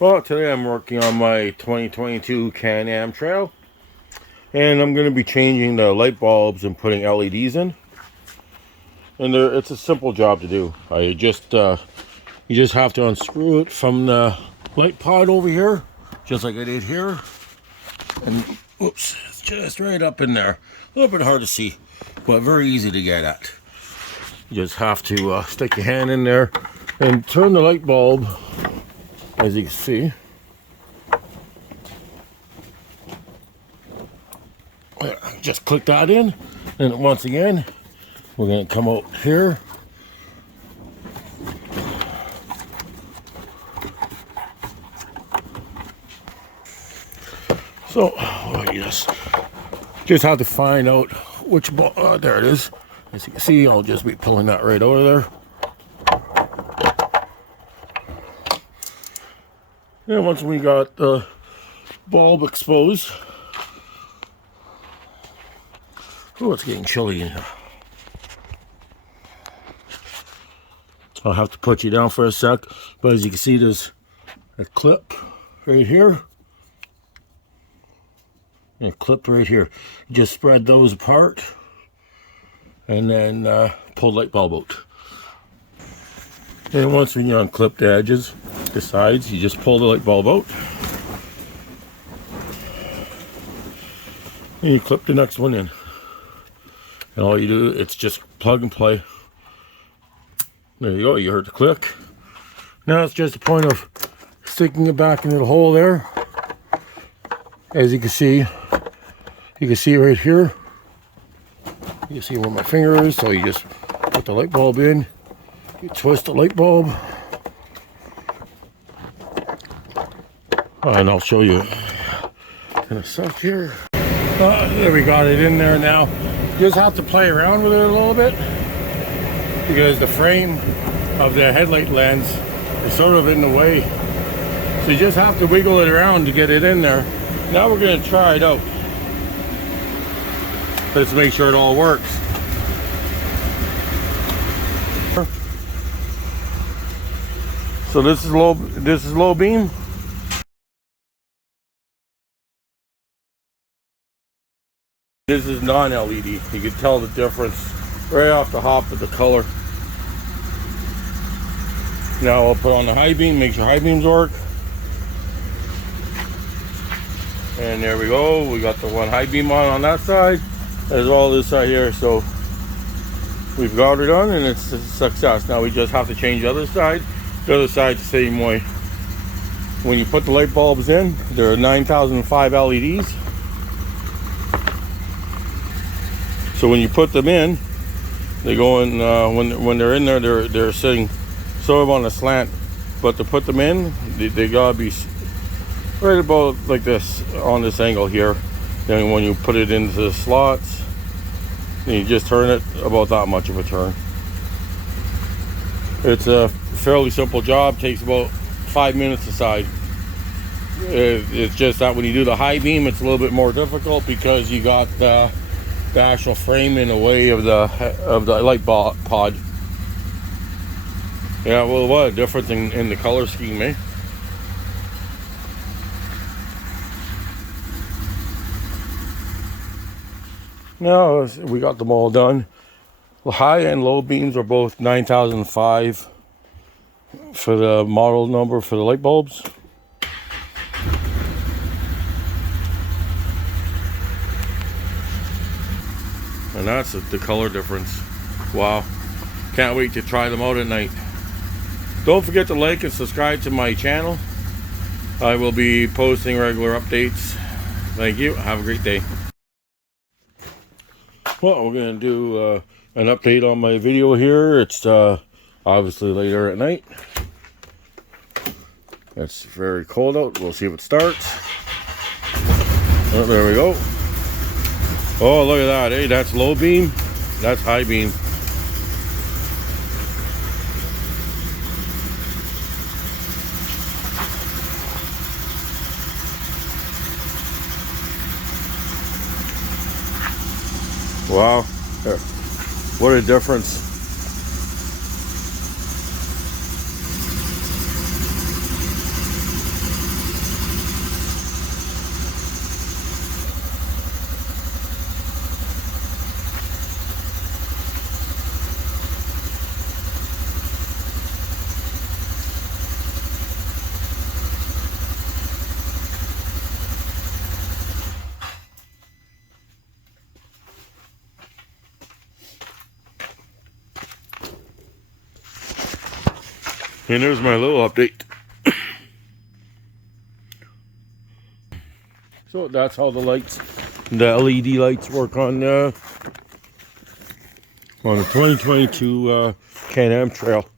Well, today I'm working on my 2022 Can-am Trail, and I'm going to be changing the light bulbs and putting LEDs in. And it's a simple job to do. You just have to unscrew it from the light pod over here, just like I did here. And oops, it's just right up in there. A little bit hard to see, but very easy to get at. You just have to stick your hand in there and turn the light bulb, as you can see. Just click that in, and once again we're going to come out here, so you just have to find out which bulb. There it is. As you can see, I'll just be pulling that right out of there. And once we got the bulb exposed, oh, it's getting chilly in here. I'll have to put you down for a sec, but as you can see, there's a clip right here and a clip right here. You just spread those apart and then pull the light bulb out. And once you unclip the edges, the sides, you just pull the light bulb out and you clip the next one in. And all you do, it's just plug and play. There you go, you heard the click. Now it's just a point of sticking it back into the hole there. As you can see right here. You can see where my finger is, so you just put the light bulb in. You twist the light bulb. And I'll show you in a sec here. There, we got it in there now. You just have to play around with it a little bit because the frame of the headlight lens is sort of in the way. So you just have to wiggle it around to get it in there. Now we're going to try it out. Let's make sure it all works. So this is low beam. This is non-LED. You can tell the difference right off the hop of the color. Now I'll put on the high beam, make sure high beams work. And there we go. We got the one high beam on that side, as well as this side here. So we've got it done, and it's a success. Now we just have to change the other side. The other side's the same way. When you put the light bulbs in, there are 9005 LEDs. So when you put them in, they go in, when they're in there, they're sitting sort of on a slant. But to put them in, they gotta be right about like this, on this angle here. Then when you put it into the slots, then you just turn it about that much of a turn. It's a fairly simple job, takes about 5 minutes aside. It's just that when you do the high beam, it's a little bit more difficult because you got the actual frame in the way of the light pod. Yeah, well, what a difference in the color scheme, eh? Now we got them all done. The high and low beams are both 9005 for the model number for the light bulbs. And that's the color difference. Wow. Can't wait to try them out at night. Don't forget to like and subscribe to my channel. I will be posting regular updates. Thank you. Have a great day. Well, we're going to do an update on my video here. It's obviously later at night. It's very cold out. We'll see if it starts. Oh, there we go. Oh, look at that. Hey, that's low beam. That's high beam. Wow. What a difference. And there's my little update. So that's how the lights, the LED lights work on the 2022 Can-am Trail.